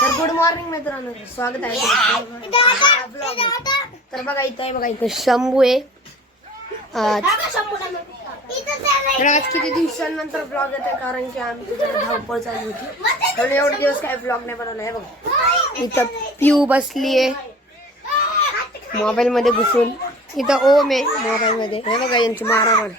तर good morning मित्रांनो, स्वागत आहे तर बघा इथं शंभू आहे. आज किती दिवसांनंतर ब्लॉग येतोय, कारण की आमची धावपळ चालू होती म्हणून एवढे दिवस काय ब्लॉग नाही बनवला. हे बघा इथं पिऊ बसलीये मोबाईल मध्ये घुसून. इथं ओम आहे मोबाईल मध्ये. हे बघा यांची मारामार.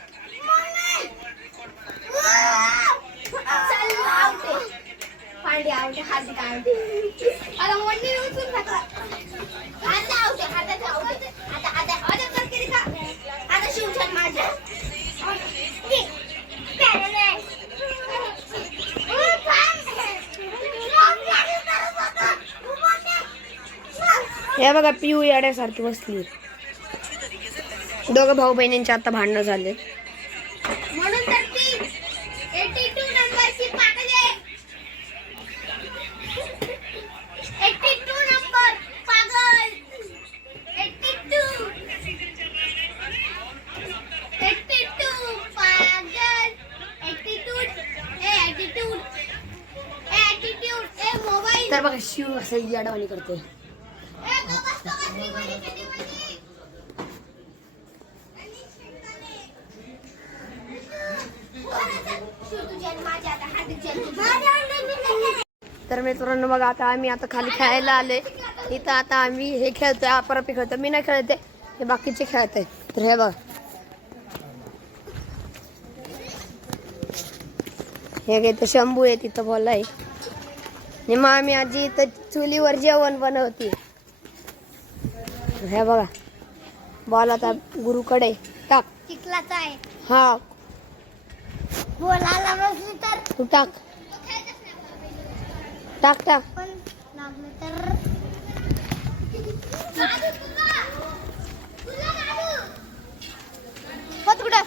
हे बघा पिऊ याड्यासारखी बसली. दोघं भाऊ बहिणींचे आता भांडणं झाले. म्हणून तर ती 82 नंबरची पागल 82 नंबर पागल 82 पागल 82 ए मोबाईल. तर बघा शिव असं याडवाणी करते. तर मित्रांनो बघा आता खाली खेळायला आले. इथं आता आम्ही हे खेळतोय, आपरापी खेळतोय. मी नाही खेळते, हे बाकीचे खेळत आहे. तर हे बघ हे काय तर शंभू आहे तिथं बोलाय. आणि मग आम्ही आजी इथं चुलीवर जेवण बनवते. हे बघा बॉल आता गुरुकडे टाक. चिखलाचा आहे हा बोलायला बसली तर तू टाक टाक टाक. पण लागलं तर कुठं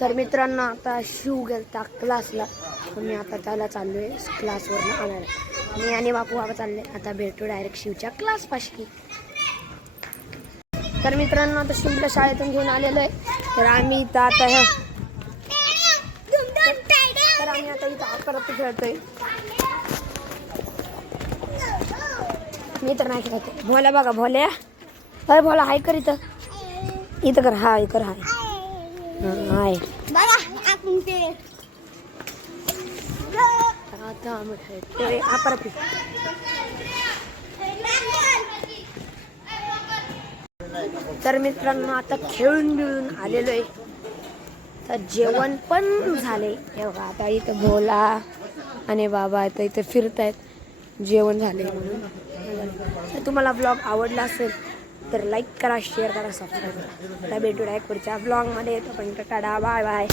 तर मित्रांनो आता शिव गेलता क्लासला. मी आता त्याला चाललोय क्लासवरनं आणायला. मी आणि बापू बाबा चालले. आता भेटू डायरेक्ट शिवच्या क्लास पाशी. तर मित्रांनो आता शिवला शाळेतून घेऊन आलेलो आहे. तर आम्ही इथं आता इथं आपरापी खेळतोय. मी तर नाही खेळत. भोल्या बघा भोल्या. अरे भोला हाय कर इथं कर. हाय कर. हाय आता आम्ही खेळतोय आपरापी. तर मित्रांनो आता खेळून बिळून आलेलो आहे. तर जेवण पण झाले. हे बघा आता इथं भोला आणि बाबा आता इथं फिरतायत. जेवण झाले म्हणून. तर तुम्हाला ब्लॉग आवडला असेल तर लाईक करा, शेअर करा, सबस्क्राईब करा. आता भेटू डायरेक्ट पुढच्या ब्लॉगमध्ये. तोपर्यंत टाटा बाय बाय.